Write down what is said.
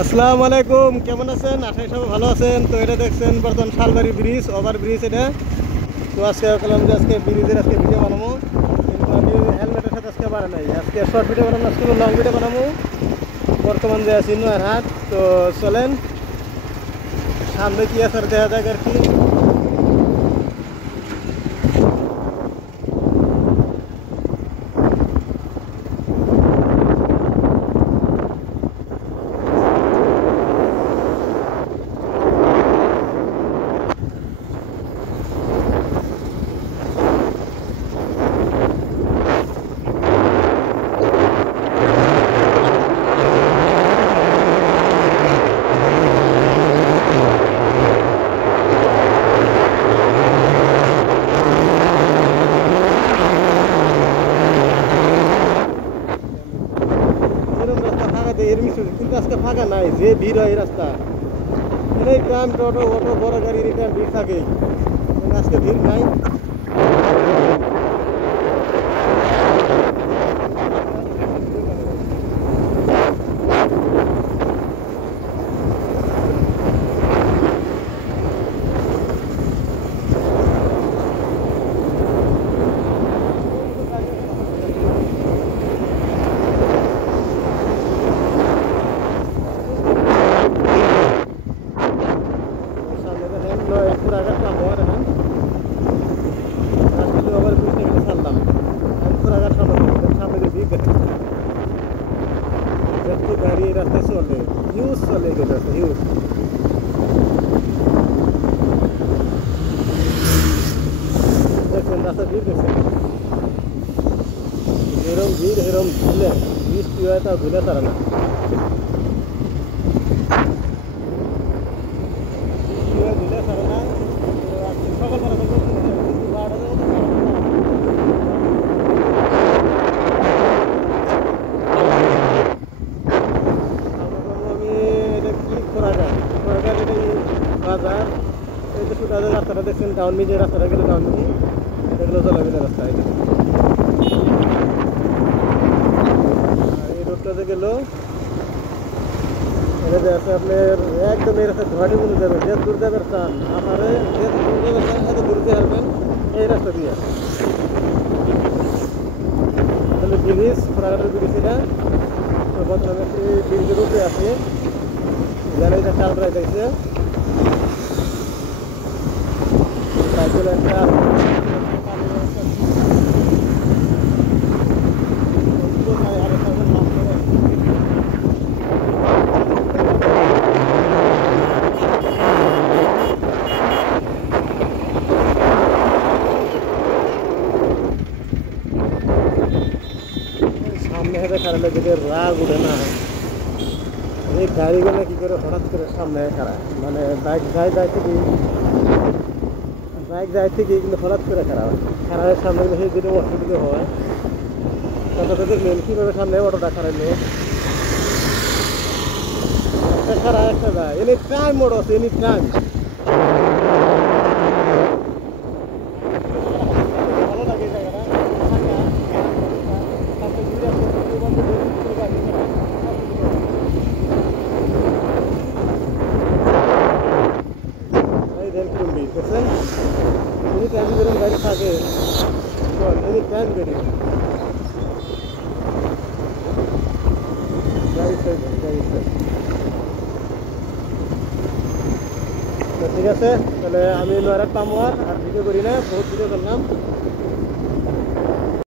আসসালামু আলাইকুম, কেমন আছেন? আশা করি সবাই ভালো আছেন। তো এটা দেখছেন বর্তমান শালবাড়ি ব্রিজ, ওভার ব্রিজ এটা। তো আজকে বললাম যে আজকে ব্রিজের আজকে ভিডিও বানাবো, কিন্তু আমি হেলমেটের সাথে আজকে বানা নাই। আজকে শর্ট ভিডিও বানাবো, আজকে লং ভিডিও বানাবো। বর্তমান যে আছি নয়ারহাট। তো চলেন সামনে কি আছে আর দেখা যাক আর কি। কিন্তু আজকে ফাঁকা নাই, যে ভিড় হয় এই রাস্তা। এই ট্রাম, টোটো, অটো, বড় গাড়ির এটা ভিড় থাকে, আজকে ভিড় নাই। গাড়ি রাস্তায় চলে, হিউজ চলে, এগুলো হিউজ। দেখছেন রাস্তা ভিড় দেখছেন, এরম ভিড় এরম ধুলে বৃষ্টি হয় তা ধুলে তারা না। ধুলে তারা না সকালবেলা বাজার এই তো সুতাদের রাস্তাটা দেখছেন, ডাউন মিজের রাস্তাটা গেলে ডাউন মিজি, এগুলো চলাবিলের রাস্তা। এটা আর এই রোডটা যে গেল এটা যে আছে আপনার একদম এই রাস্তা ধোয়াটি বলে যাবে, যে দূর যাবে চান আমারে, যে দূর যাবে চান এত দূর দিয়ে হারবেন এই রাস্তা দিয়ে। তাহলে ব্রিজ, খোলাঘাটের ব্রিজ এটা। তো বর্তমানে এই ব্রিজের উপরে আছে, জানে এটা চাল রায় দেখছে সাইকেল একটা। সামনে হেঁটে খারালে যদি রাগ উঠে না, এই গাড়িগুলো কি করে হঠাৎ করে সামনে খারাপ, মানে বাইক যায় থেকে কিন্তু হঠাৎ করে খারাপ খারাপের সামনে সেই যদি অসুবিধা হয়, তাতে দেখলেন কীভাবে সামনে অটোটা খারাইলো। একটা খারাপ একটা যায়, এনি টাইম মোড় আছে, এনি টাইম। ভালো লাগে জায়গাটা। দেখছেন এনি টাইম যেরকম গাড়ি থাকে, এনি টাইম গাড়ি তো ঠিক আছে। তাহলে আমি নয়ারহাট পামো আর ভিডিও করি না, বহুত ভিডিও করলাম।